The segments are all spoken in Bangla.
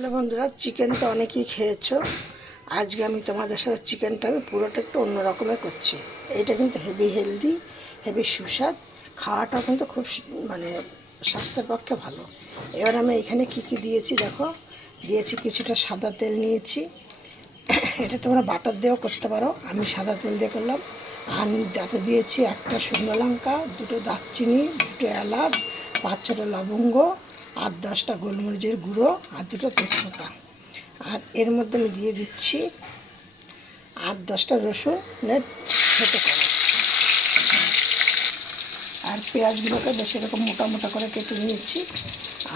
হ্যালো বন্ধুরা, চিকেন তো অনেকেই খেয়েছো। আজকে আমি তোমাদের সাথে চিকেনটা আমি পুরোটা একটু অন্য রকমের করছি। এইটা কিন্তু হেভি হেলদি, হেভি সুস্বাদ, খাওয়াটাও কিন্তু খুব মানে স্বাস্থ্যের পক্ষে ভালো। এবার আমি এখানে কি কি দিয়েছি দেখো। দিয়েছি কিছুটা সাদা তেল নিয়েছি, এটা তোমরা বাটার দিয়েও করতে পারো, আমি সাদা তেল দিয়ে করলাম। আর তাতে দিয়েছি একটা শুকনো লঙ্কা, দুটো দারচিনি, দুটো এলাচ, 5-6টা লবঙ্গ, 8-10টা গোলমরিচের গুঁড়ো আর দুটো তেজপাতা। আর এর মধ্যে আমি দিয়ে দিচ্ছি 8-10টা রসুনের থেতো করা। আর পেঁয়াজগুলোকে বেশ এরকম মোটা মোটা করে কেটে নিয়েছি।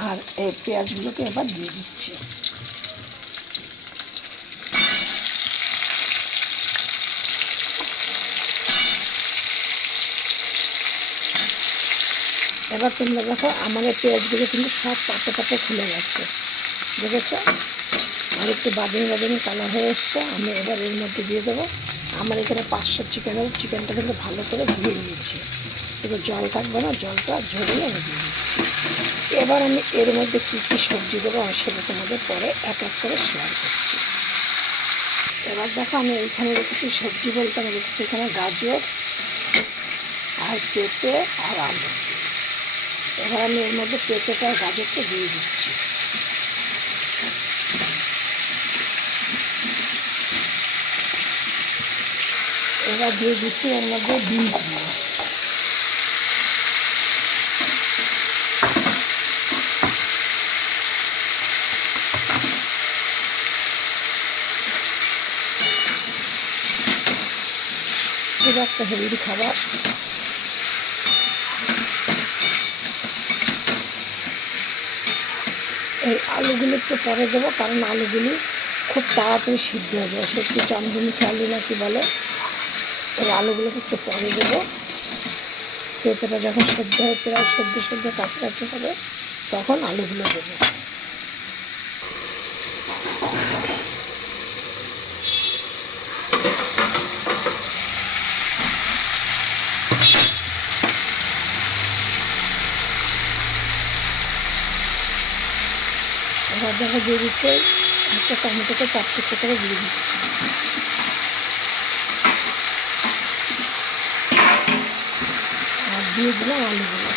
আর এই পেঁয়াজগুলোকে এবার দিয়ে দিচ্ছি। এবার তোমরা দেখো আমার এই পেঁয়াজগুলো কিন্তু সব পাতে পাতে খুলে গেছে, দেখেছো? আর একটু বাদামি বাদামি কালার হয়ে এসছে। আমি এবার এর মধ্যে দিয়ে দেবো। আমার এখানে 500 চিকেনটা কিন্তু ভালো করে ধুয়ে নিয়েছি, এবার জল থাকবে না, জলটা ঝরিয়ে আমি দিয়ে দিচ্ছি। এবার আমি এর মধ্যে কী কী সবজি দেবো আর সেটা তোমাদের পরে এক এক করে শেয়ার করছি। এবার দেখো আমি এইখানে রেখেছি সবজি বলতে আমি রেখেছি এখানে গাজর আর পেঁপে আর আলু। এবার আমি এর মধ্যে পেঁপেটা আর গাজরটা দিয়ে দিচ্ছি। এবার দিয়ে দিচ্ছি এর মধ্যে বিনসগুলো। খুব একটা হেলদি খাবার। এই আলুগুলো একটু পরে দেবো, কারণ আলুগুলি খুব তাড়াতাড়ি সিদ্ধ হয়ে যায়। সে একটু চন্দ্রমুখী আলু নাকি বলে। এই আলুগুলোকে একটু পরে দেবো। পেঁপেটা যখন সেদ্ধ হয়ে প্রায় সেদ্ধ কাছাকাছি হবে তখন আলুগুলো দেবো। এবার দেখো দিয়ে দিচ্ছে একটা টমেটোকে 4 করে দিয়ে দিচ্ছি। আর দিয়ে দিলাম আলুগুলো।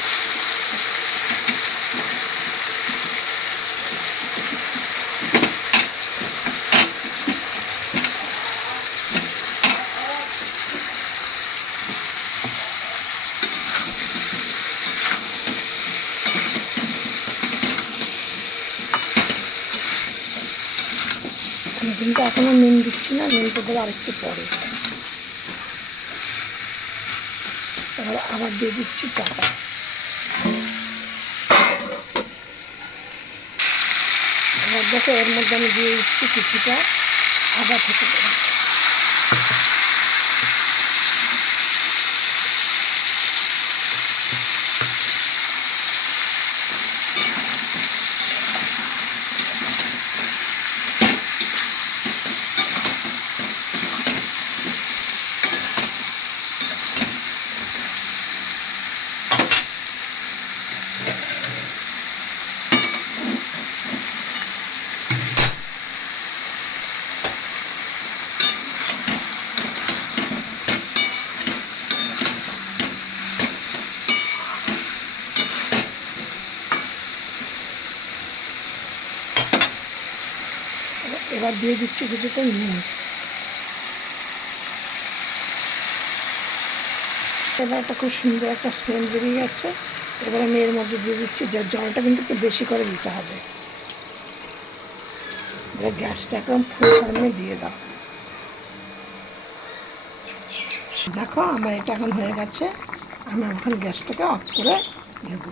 আমি কিন্তু এখনও নুন দিচ্ছি না, নুনটা দেবো আরেকটু পরে। এবার আবার দিয়ে দিচ্ছি চাটা। এবার দেখো এর মধ্যে আমি দিয়ে দিচ্ছি কিছুটা আদা থেকে দেবো। এবার দিয়ে দিচ্ছি কিছুটা নুন। এবার একটা খুব সুন্দর একটা সেন্ট বেরিয়ে গেছে। এবার আমি এর মধ্যে দিয়ে দিচ্ছি, জলটা কিন্তু একটু বেশি করে দিতে হবে। এবার গ্যাসটা একদম ফুল ফ্লেমে দিয়ে দাও। দেখো আমার এটা এখন হয়ে গেছে। আমি এখন গ্যাসটাকে অফ করে নেব।